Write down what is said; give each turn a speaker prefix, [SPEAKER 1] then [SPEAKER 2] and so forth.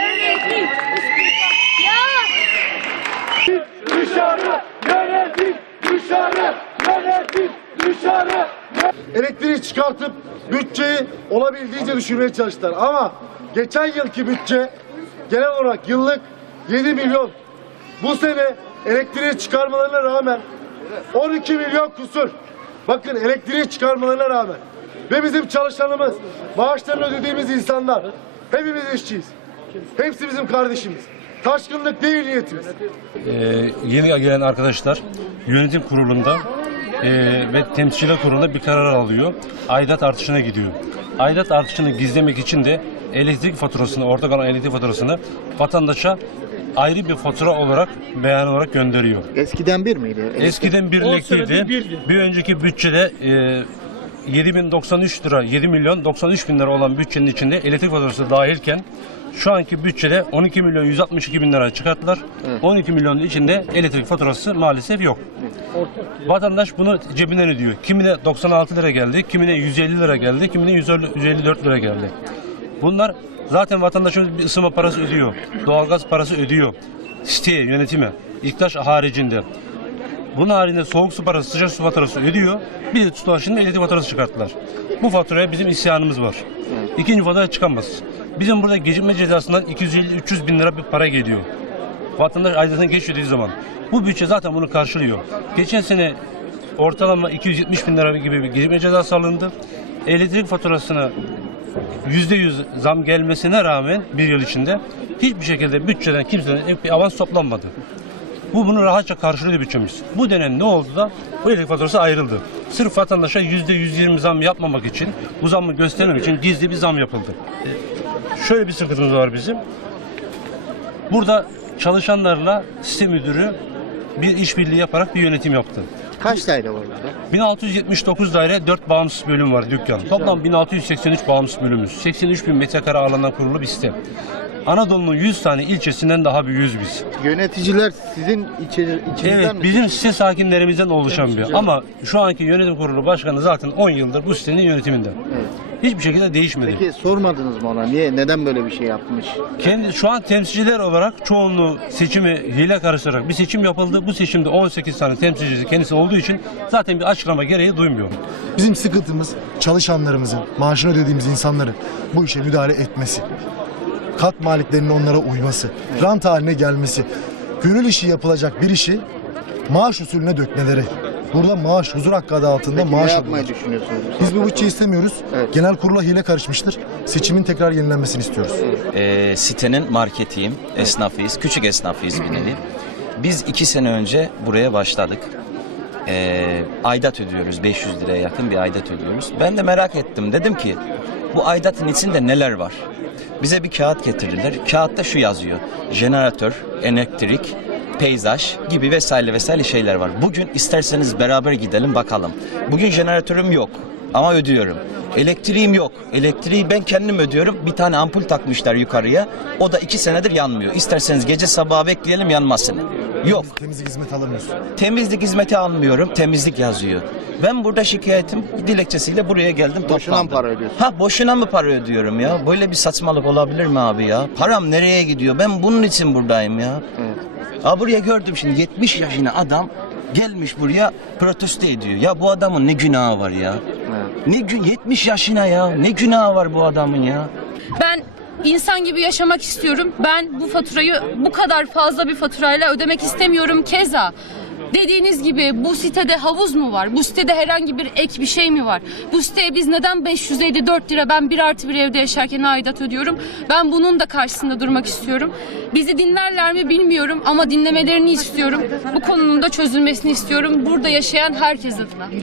[SPEAKER 1] Yönetim. Ya.
[SPEAKER 2] Dışarı yönetim dışarı yönetim dışarı Elektriği çıkartıp bütçeyi olabildiğince düşürmeye çalıştılar ama geçen yılki bütçe genel olarak yıllık 7 milyon bu sene elektriği çıkarmalarına rağmen 12 milyon kusur. Bakın elektriği çıkarmalarına rağmen ve bizim çalışanımız, maaşlarını ödediğimiz insanlar hepimiz işçiyiz. Hepsi bizim kardeşimiz. Taşkınlık değil niyetimiz.
[SPEAKER 3] Ee, yeni gelen arkadaşlar yönetim kurulunda e, ve temsilciler kurulunda bir karar alıyor. Aidat artışına gidiyor. Aidat artışını gizlemek için de elektrik faturasını, ortak olan elektrik faturasını vatandaşa ayrı bir fatura olarak beyan olarak gönderiyor.
[SPEAKER 4] Eskiden bir miydi?
[SPEAKER 3] Eskiden birlikteydi. Bir önceki bütçede e, 7093 lira, 7 milyon 93 bin lira olan bütçenin içinde elektrik faturası dahilken şu anki bütçede 12 milyon 162 bin lira çıkarttılar. 12 milyonun içinde elektrik faturası maalesef yok. Vatandaş bunu cebinden ödüyor. Kimine 96 lira geldi, kimine 150 lira geldi, kimine 150 154 lira geldi. Bunlar zaten vatandaşımız bir ısınma parası ödüyor. Doğalgaz parası ödüyor. Siteye, yönetime, İktaş haricinde. Bunun haricinde soğuk su parası, sıcak su faturası ödüyor. Bir de tutulan şimdi elektrik faturası çıkarttılar. Bu faturaya bizim isyanımız var. İkinci fatura çıkamaz. Bizim burada gecikme cezasından 250-300 bin lira bir para geliyor. Vatandaş aidatını geç ödediği zaman. Bu bütçe zaten bunu karşılıyor. Geçen sene ortalama 270 bin lira gibi bir gecikme cezası alındı. Elektrik faturasına %100 zam gelmesine rağmen bir yıl içinde hiçbir şekilde bütçeden kimseden bir avans toplanmadı. Bu bunu rahatça karşılıyor bütçemiz. Bu dönem ne oldu da bu elektrik faturası ayrıldı. Sırf vatandaşa %120 zam yapmamak için, bu zammı göstermemek için gizli bir zam yapıldı. Ee, Şöyle bir sıkıntımız var bizim. Burada çalışanlarla site müdürü bir işbirliği yaparak bir yönetim yaptı.
[SPEAKER 4] Kaç daire var burada?
[SPEAKER 3] 1679 daire 4 bağımsız bölüm var dükkan. Toplam 1683 bağımsız bölümümüz. 83 bin metrekare alandan kurulu bir site. Anadolu'nun 100 tane ilçesinden daha büyüğüz biz.
[SPEAKER 4] Yöneticiler sizin içeri, içinizden
[SPEAKER 3] Evet
[SPEAKER 4] mi?
[SPEAKER 3] bizim site sakinlerimizden oluşan bir. Ama şu anki yönetim kurulu başkanı zaten 10 yıldır bu sitenin yönetiminde. Hiçbir şekilde değişmedi.
[SPEAKER 4] Peki sormadınız mı ona niye neden böyle bir şey yapmış?
[SPEAKER 3] Kendi şu an temsilciler olarak çoğunluğu seçimi hile karıştırarak bir seçim yapıldı. Bu seçimde 18 tane temsilcisi kendisi olduğu için zaten bir açıklama gereği duymuyor.
[SPEAKER 5] Bizim sıkıntımız çalışanlarımızın, maaşını ödediğimiz insanların bu işe müdahale etmesi. Kat maliklerinin onlara uyması, rant haline gelmesi, gönül işi yapılacak bir işi maaş usulüne dökmeleri. Burada maaş, huzur hakkı adı altında
[SPEAKER 4] Peki ne
[SPEAKER 5] maaş
[SPEAKER 4] yapmayı
[SPEAKER 5] alıyorlar.
[SPEAKER 4] düşünüyorsunuz?
[SPEAKER 5] Biz bu bütçeyi istemiyoruz.
[SPEAKER 4] Evet.
[SPEAKER 5] Genel kurula hile karışmıştır. Seçimin tekrar yenilenmesini istiyoruz.
[SPEAKER 6] e, sitenin marketiyim, esnafıyız, küçük esnafıyız bir nevi. Biz iki sene önce buraya başladık. E, aidat ödüyoruz, 500 liraya yakın bir aidat ödüyoruz. Ben de merak ettim, dedim ki bu aidatın içinde neler var? Bize bir kağıt getirdiler. Kağıtta şu yazıyor. Jeneratör, elektrik, peyzaj gibi vesaire vesaire şeyler var. Bugün isterseniz beraber gidelim bakalım. Bugün jeneratörüm yok ama ödüyorum. Elektriğim yok. Elektriği ben kendim ödüyorum. Bir tane ampul takmışlar yukarıya. O da iki senedir yanmıyor. İsterseniz gece sabaha bekleyelim yanmasını. Yok.
[SPEAKER 5] Temizlik hizmeti alamıyoruz.
[SPEAKER 6] Temizlik hizmeti almıyorum. Temizlik yazıyor. Ben burada şikayetim dilekçesiyle buraya geldim.
[SPEAKER 4] Boşuna mı
[SPEAKER 6] toplandım.
[SPEAKER 4] para ödüyorsun?
[SPEAKER 6] Ha boşuna mı para ödüyorum ya? Böyle bir saçmalık olabilir mi abi ya? Param nereye gidiyor? Ben bunun için buradayım ya. Ha buraya gördüm şimdi 70 yaşında adam gelmiş buraya protesto ediyor. Ya bu adamın ne günahı var ya? Ne gün 70 yaşına ya. Ne günahı var bu adamın ya?
[SPEAKER 1] Ben insan gibi yaşamak istiyorum. Ben bu faturayı bu kadar fazla bir faturayla ödemek istemiyorum. Keza dediğiniz gibi bu sitede havuz mu var? Bu sitede herhangi bir ek bir şey mi var? Bu siteye biz neden 554 lira ben bir artı bir evde yaşarken aidat ödüyorum? Ben bunun da karşısında durmak istiyorum. Bizi dinlerler mi bilmiyorum ama dinlemelerini istiyorum. Bu konunun da çözülmesini istiyorum. Burada yaşayan herkes adına.